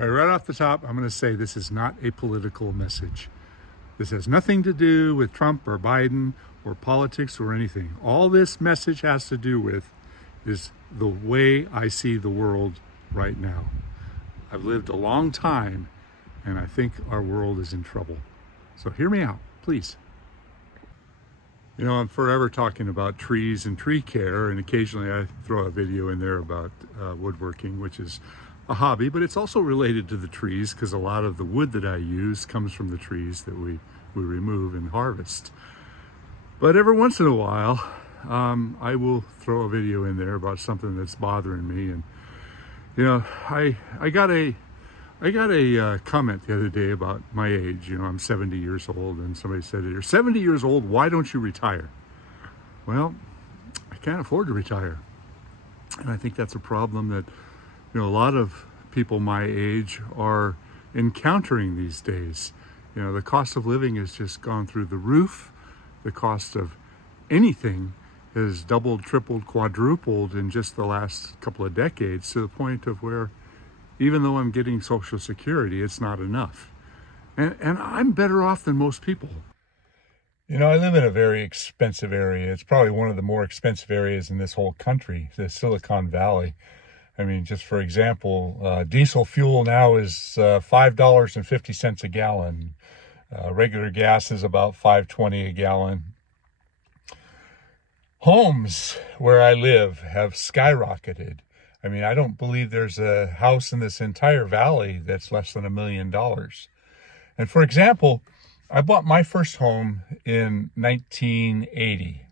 All right, right off the top, I'm going to say this is not a political message. This has nothing to do with Trump or Biden or politics or anything. All this message has to do with is the way I see the world right now. I've lived a long time, and I think our world is in trouble. So hear me out, please. You know, I'm forever talking about trees and tree care, and occasionally I throw a video in there about woodworking, which is a hobby, but it's also related to the trees because a lot of the wood that I use comes from the trees that we remove and harvest. But every once in a while, I will throw a video in there about something that's bothering me. And you know, I got a comment the other day about my age. You know, I'm 70 years old, and somebody said, "You're 70 years old, why don't you retire?" Well, I can't afford to retire. And I think that's a problem that, you know, a lot of people my age are encountering these days. You know, the cost of living has just gone through the roof. The cost of anything has doubled, tripled, quadrupled in just the last couple of decades, to the point of where even though I'm getting Social Security, it's not enough. And I'm better off than most people. You know, I live in a very expensive area. It's probably one of the more expensive areas in this whole country, the Silicon Valley. I mean, just for example, diesel fuel now is $5.50 a gallon. Regular gas is about $5.20 a gallon. Homes where I live have skyrocketed. I mean, I don't believe there's a house in this entire valley that's less than $1 million. And for example, I bought my first home in 1980,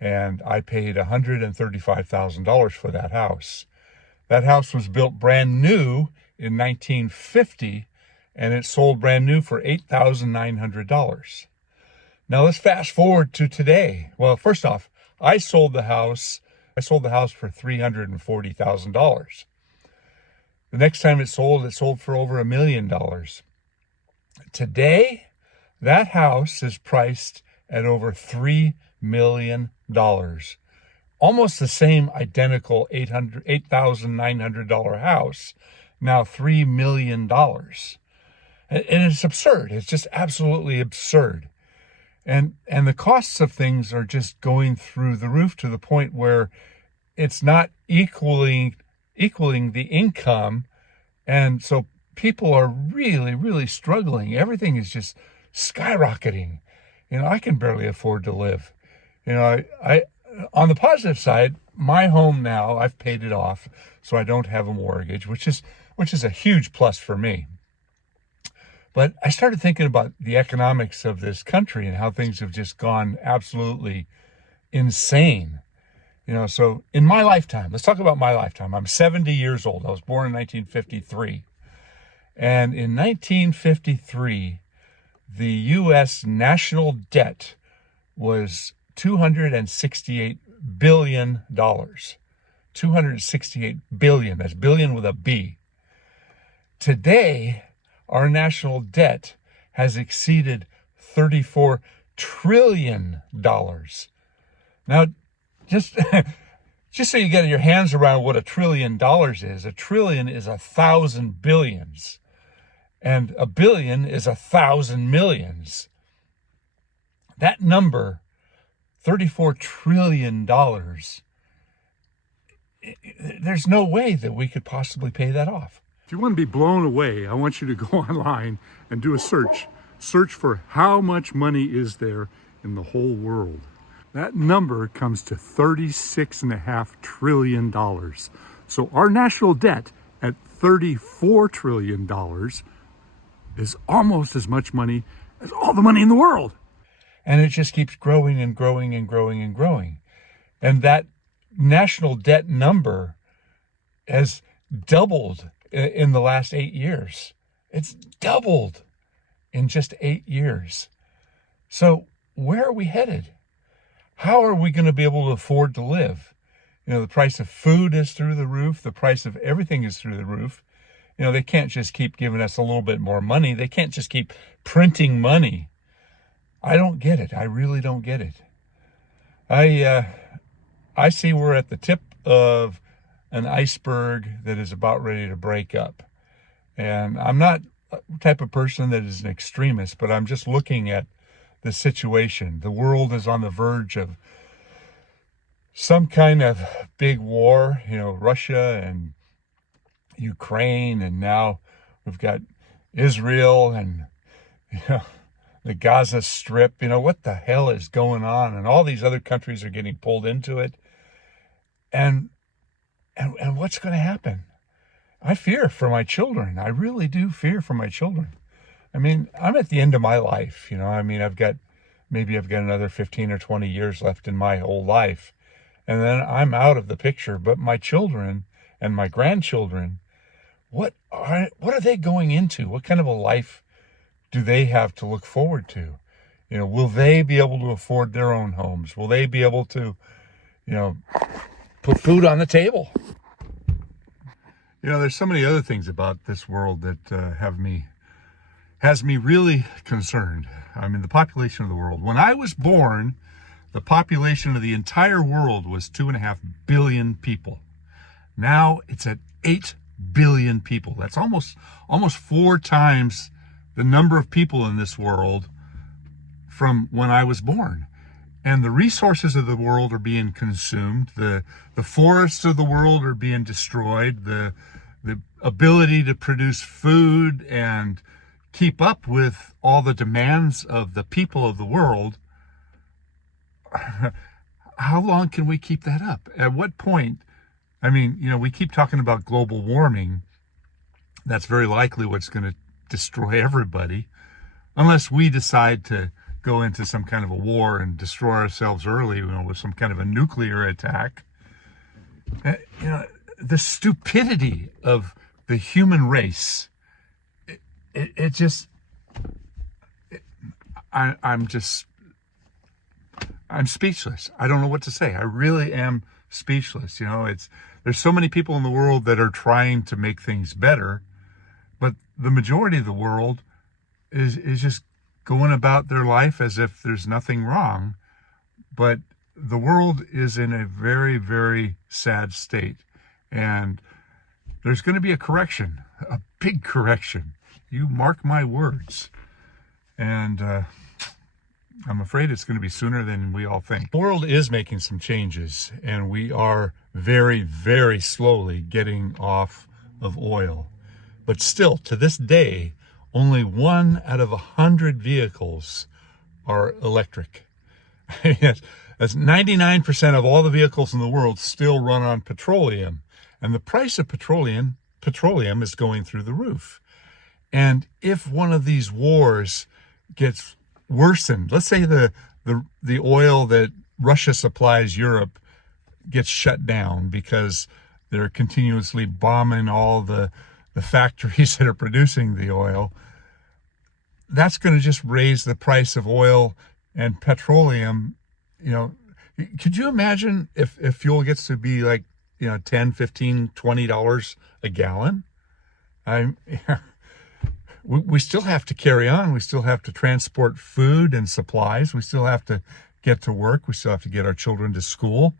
and I paid $135,000 for that house. That house was built brand new in 1950, and it sold brand new for $8,900. Now let's fast forward to today. Well, first off, I sold the house for $340,000. The next time it sold for over $1 million. Today, that house is priced at over $3 million. Almost the same identical $8,900 house, now $3 million. And it's absurd. It's just absolutely absurd. And the costs of things are just going through the roof, to the point where it's not equaling the income. And so people are really, really struggling. Everything is just skyrocketing. You know, I can barely afford to live. You know, I on the positive side, my home now, I've paid it off, so I don't have a mortgage, which is a huge plus for me. But I started thinking about the economics of this country and how things have just gone absolutely insane. You know, so in my lifetime, let's talk about my lifetime. I'm 70 years old. I was born in 1953. And in 1953, the U.S. national debt was $268 billion. 268 billion. That's billion with a B. Today, our national debt has exceeded $34 trillion. Now, just so you get your hands around what $1 trillion is, $1 trillion is 1,000 billions, and a billion is 1,000 millions. That number, $34 trillion, there's no way that we could possibly pay that off. If you want to be blown away, I want you to go online and do a search. Search for how much money is there in the whole world. That number comes to $36.5 trillion. So our national debt at $34 trillion is almost as much money as all the money in the world. And it just keeps growing and growing and growing and growing. And that national debt number has doubled in the last 8 years. It's doubled in just 8 years. So where are we headed? How are we going to be able to afford to live? You know, the price of food is through the roof. The price of everything is through the roof. You know, they can't just keep giving us a little bit more money. They can't just keep printing money. I don't get it. I really don't get it. I see we're at the tip of an iceberg that is about ready to break up. And I'm not a type of person that is an extremist, but I'm just looking at the situation. The world is on the verge of some kind of big war, Russia and Ukraine, and now we've got Israel and you know, the Gaza Strip. What the hell is going on? And all these other countries are getting pulled into it. And what's going to happen? I fear for my children. I really do fear for my children. I mean, I'm at the end of my life. I've got another 15 or 20 years left in my whole life. And then I'm out of the picture. But my children and my grandchildren, what are they going into? What kind of a life do they have to look forward to? Will they be able to afford their own homes? Will they be able to, put food on the table? There's so many other things about this world that has me really concerned. The population of the world. When I was born, the population of the entire world was 2.5 billion people. Now it's at 8 billion people. That's almost 4 times the number of people in this world from when I was born. And the resources of the world are being consumed. The forests of the world are being destroyed. The ability to produce food and keep up with all the demands of the people of the world, how long can we keep that up? At what point? We keep talking about global warming. That's very likely what's going to destroy everybody, unless we decide to go into some kind of a war and destroy ourselves early, with some kind of a nuclear attack. The stupidity of the human race, I'm speechless. I don't know what to say. I really am speechless. There's so many people in the world that are trying to make things better, but the majority of the world is just going about their life as if there's nothing wrong. But the world is in a very, very sad state. And there's going to be a correction, a big correction. You mark my words. And I'm afraid it's going to be sooner than we all think. The world is making some changes, and we are very, very slowly getting off of oil. But still, to this day, only 1 out of 100 vehicles are electric. Yes, that's 99% of all the vehicles in the world still run on petroleum. And the price of petroleum is going through the roof. And if one of these wars gets worsened, let's say the oil that Russia supplies Europe gets shut down because they're continuously bombing all the factories that are producing the oil, that's going to just raise the price of oil and petroleum. Could you imagine if fuel gets to be like, $10, $15, $20 a gallon? We still have to carry on. We still have to transport food and supplies. We still have to get to work. We still have to get our children to school.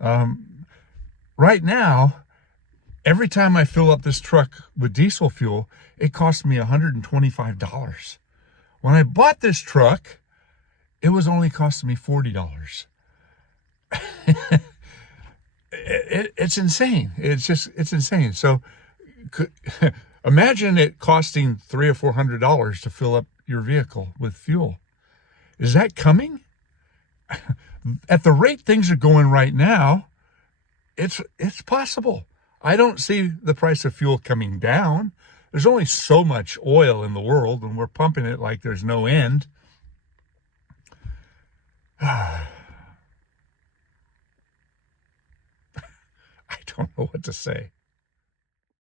Right now, every time I fill up this truck with diesel fuel, it costs me $125. When I bought this truck, it was only costing me $40. It's insane. It's insane. So imagine it costing $300 or $400 to fill up your vehicle with fuel. Is that coming? At the rate things are going right now, it's possible. I don't see the price of fuel coming down. There's only so much oil in the world, and we're pumping it like there's no end. I don't know what to say.